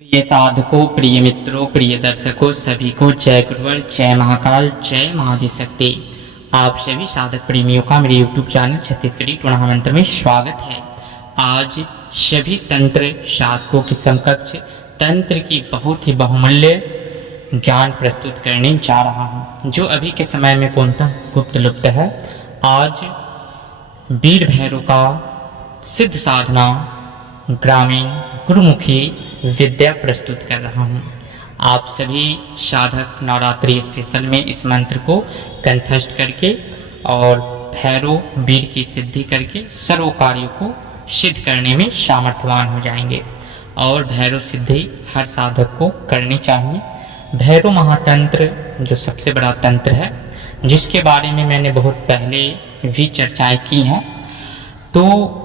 प्रिय साधकों, प्रिय मित्रों, प्रिय दर्शकों, सभी को जय गुरुवर, जय महाकाल, जय महादिशक्ति। आप सभी साधक प्रेमियों का मेरे YouTube चैनल छत्तीसगढ़ी टूणा मंत्र में स्वागत है। आज सभी तंत्र साधकों के समकक्ष तंत्र की बहुत ही बहुमूल्य ज्ञान प्रस्तुत करने जा रहा हूँ, जो अभी के समय में पूर्णतः गुप्त लुप्त है। आज वीर भैरव का सिद्ध साधना ग्रामीण गुरुमुखी विद्या प्रस्तुत कर रहा हूँ। आप सभी साधक नवरात्रि स्पेशल में इस मंत्र को कंठस्थ करके और भैरव वीर की सिद्धि करके सर्व कार्यों को सिद्ध करने में सामर्थ्यवान हो जाएंगे। और भैरव सिद्धि हर साधक को करनी चाहिए। भैरव महातंत्र जो सबसे बड़ा तंत्र है, जिसके बारे में मैंने बहुत पहले भी चर्चाएं की हैं, तो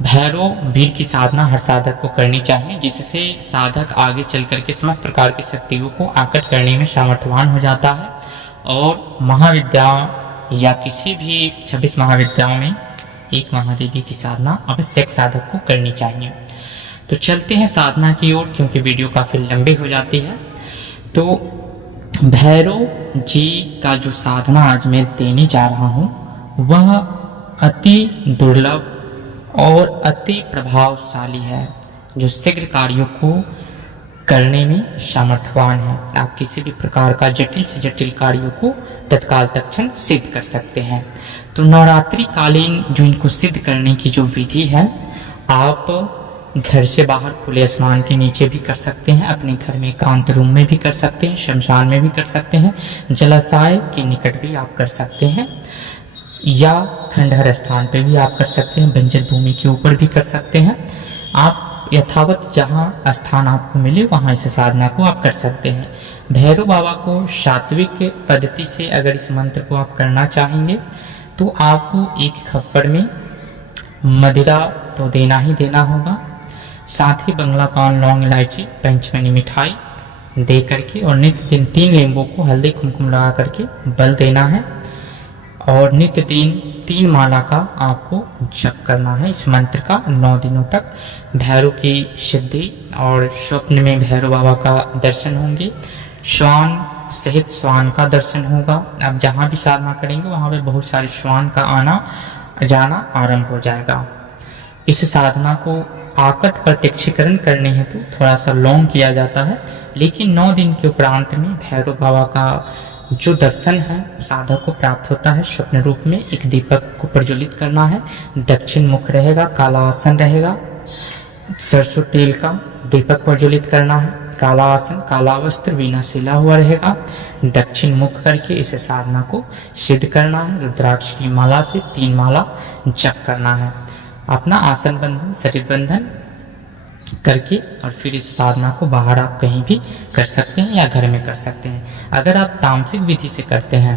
भैरव वीर की साधना हर साधक को करनी चाहिए, जिससे साधक आगे चल करके समस्त प्रकार की शक्तियों को आकट करने में सामर्थ्यवान हो जाता है। और महाविद्या या किसी भी 26 महाविद्याओं में एक महादेवी की साधना आवश्यक साधक को करनी चाहिए। तो चलते हैं साधना की ओर, क्योंकि वीडियो काफ़ी लंबी हो जाती है। तो भैरव जी का जो साधना आज मैं देने जा रहा हूँ, वह अति दुर्लभ और अति प्रभावशाली है, जो शीघ्र कार्यों को करने में सामर्थ्यवान है। आप किसी भी प्रकार का जटिल से जटिल कार्यों को तत्काल तत्क्षण सिद्ध कर सकते हैं। तो नवरात्रि कालीन जो इनको सिद्ध करने की जो विधि है, आप घर से बाहर खुले आसमान के नीचे भी कर सकते हैं, अपने घर में एकांत रूम में भी कर सकते हैं, शमशान में भी कर सकते हैं, जलाशय के निकट भी आप कर सकते हैं, या खंडहर स्थान पे भी आप कर सकते हैं, बंजर भूमि के ऊपर भी कर सकते हैं। आप यथावत जहाँ स्थान आपको मिले वहाँ इस साधना को आप कर सकते हैं। भैरव बाबा को सात्विक पद्धति से अगर इस मंत्र को आप करना चाहेंगे, तो आपको एक खप्पर में मदिरा तो देना ही देना होगा, साथ ही बंगला पान, लौंग, इलायची, पंचमनी मिठाई दे करके और नित्य दिन 3 नींबू को हल्दी कुमकुम लगा करके बल देना है। और नित्य दिन 3 माला का आपको जप करना है इस मंत्र का 9 दिनों तक। भैरव की सिद्धि और स्वप्न में भैरव बाबा का दर्शन होंगे, श्वान सहित श्वान का दर्शन होगा। आप जहाँ भी साधना करेंगे वहाँ पे बहुत सारे श्वान का आना जाना आरंभ हो जाएगा। इस साधना को आकट प्रत्यक्षीकरण करने हेतु थोड़ा सा लौंग किया जाता है, लेकिन 9 दिन के उपरांत में भैरव बाबा का जो दर्शन है साधक को प्राप्त होता है। स्वप्न रूप में एक दीपक को प्रज्वलित करना है, दक्षिण मुख रहेगा, काला आसन रहेगा, सरसों तेल का दीपक प्रज्वलित करना है, काला आसन, काला वस्त्र, वीणा सिला हुआ रहेगा, दक्षिण मुख करके इस साधना को सिद्ध करना है। रुद्राक्ष की माला से 3 माला जप करना है। अपना आसन बंधन, शरीर बंधन करके और फिर इस साधना को बाहर आप कहीं भी कर सकते हैं या घर में कर सकते हैं। अगर आप तामसिक विधि से करते हैं,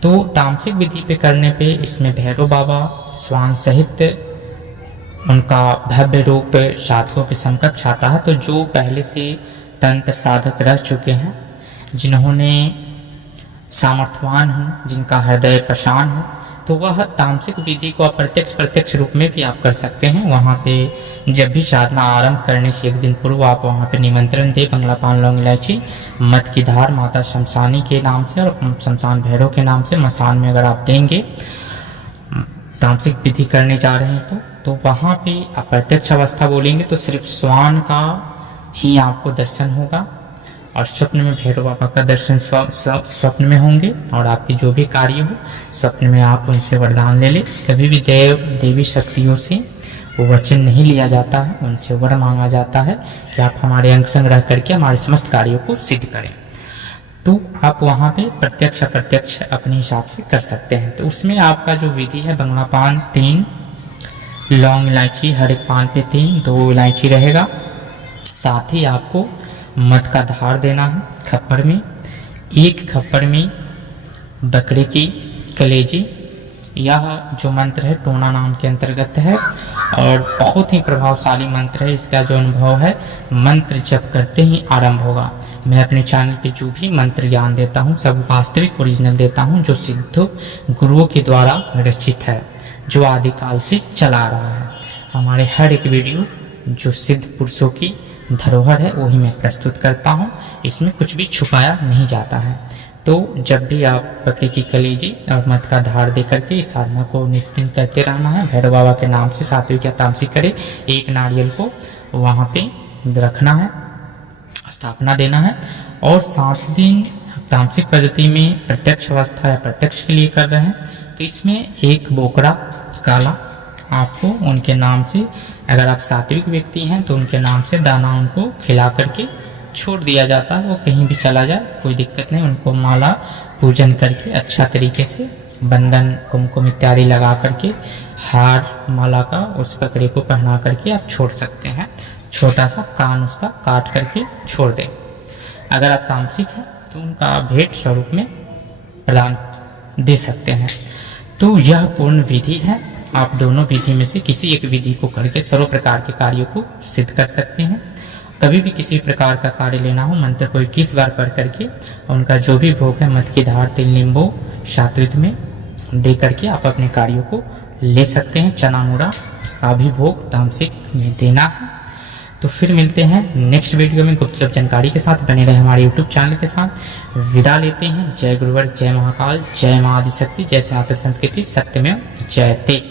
तो तामसिक विधि पे करने पे इसमें भैरव बाबा श्वान सहित उनका भव्य रूप साधकों के समकक्ष आता है। तो जो पहले से तंत्र साधक रह चुके हैं, जिन्होंने सामर्थ्यवान हो, जिनका हृदय प्रशान हो, तो वह तामसिक विधि को प्रत्यक्ष रूप में भी आप कर सकते हैं। वहाँ पे जब भी साधना आरंभ करने से 1 दिन पूर्व आप वहाँ पे निमंत्रण दे, बंगला पान, लौंग, इलायची, मत की धार माता शमशानी के नाम से और शमशान भैरव के नाम से मसान में अगर आप देंगे, तामसिक विधि करने जा रहे हैं तो वहाँ पे आप प्रत्यक्ष अवस्था बोलेंगे तो सिर्फ श्वान का ही आपको दर्शन होगा। और स्वप्न में भैरव बाबा का दर्शन स्वप्न में होंगे। और आपकी जो भी कार्य हो स्वप्न में आप उनसे वरदान ले लें। कभी भी देवी शक्तियों से वचन नहीं लिया जाता है, उनसे वर मांगा जाता है कि आप हमारे अंग संग रह करके हमारे समस्त कार्यों को सिद्ध करें। तो आप वहाँ पे प्रत्यक्ष अप्रत्यक्ष अपने हिसाब से कर सकते हैं। तो उसमें आपका जो विधि है, बंगला पान 3, लौंग इलायची, हर एक पान पे 3, 2 इलायची रहेगा। साथ ही आपको मध का धार देना है खप्पर में। 1 खप्पर में बकरे की कलेजी। यह जो मंत्र है टोना नाम के अंतर्गत है और बहुत ही प्रभावशाली मंत्र है। इसका जो अनुभव है, मंत्र जप करते ही आरंभ होगा। मैं अपने चैनल पे जो भी मंत्र ज्ञान देता हूँ सब वास्तविक ओरिजिनल देता हूँ, जो सिद्ध गुरुओं के द्वारा रचित है, जो आदिकाल से चला रहा है। हमारे हर एक वीडियो जो सिद्ध पुरुषों की धरोहर है वही मैं प्रस्तुत करता हूँ, इसमें कुछ भी छुपाया नहीं जाता है। तो जब भी आप बकरी की कलेजी और मध का धार दे करके इस साधना को नित्य करते रहना है। भैरव बाबा के नाम से सात्विक या तामसिक करे, एक नारियल को वहाँ पे रखना है, स्थापना देना है। और 7 दिन तामसिक पद्धति में प्रत्यक्ष अवस्था या प्रत्यक्ष के लिए कर रहे हैं तो इसमें एक बोकरा काला आपको उनके नाम से, अगर आप सात्विक व्यक्ति हैं तो उनके नाम से दाना उनको खिला करके छोड़ दिया जाता है। वो कहीं भी चला जाए कोई दिक्कत नहीं, उनको माला पूजन करके अच्छा तरीके से बंधन कुमकुम इत्यादि लगा करके हार माला का उस बकरे को पहना करके आप छोड़ सकते हैं। छोटा सा कान उसका काट करके छोड़ दें। अगर आप तामसिक हैं तो उनका आप भेंट स्वरूप में प्रदान दे सकते हैं। तो यह पूर्ण विधि है। आप दोनों विधि में से किसी एक विधि को करके सर्व प्रकार के कार्यों को सिद्ध कर सकते हैं। कभी भी किसी प्रकार का कार्य लेना हो मंत्र को 21 बार पढ़ करके उनका जो भी भोग है मध की धार तिल नींबू सात्विक में दे करके आप अपने कार्यों को ले सकते हैं। चना मूड़ा का भी भोग तामसिक में देना है। तो फिर मिलते हैं नेक्स्ट वीडियो में गुप्त जानकारी के साथ। बने रहे हमारे यूट्यूब चैनल के साथ। विदा लेते हैं। जय गुरुवर, जय महाकाल, जय महाआदिशक्ति, जय सनातन संस्कृति, सत्यमेव जयते।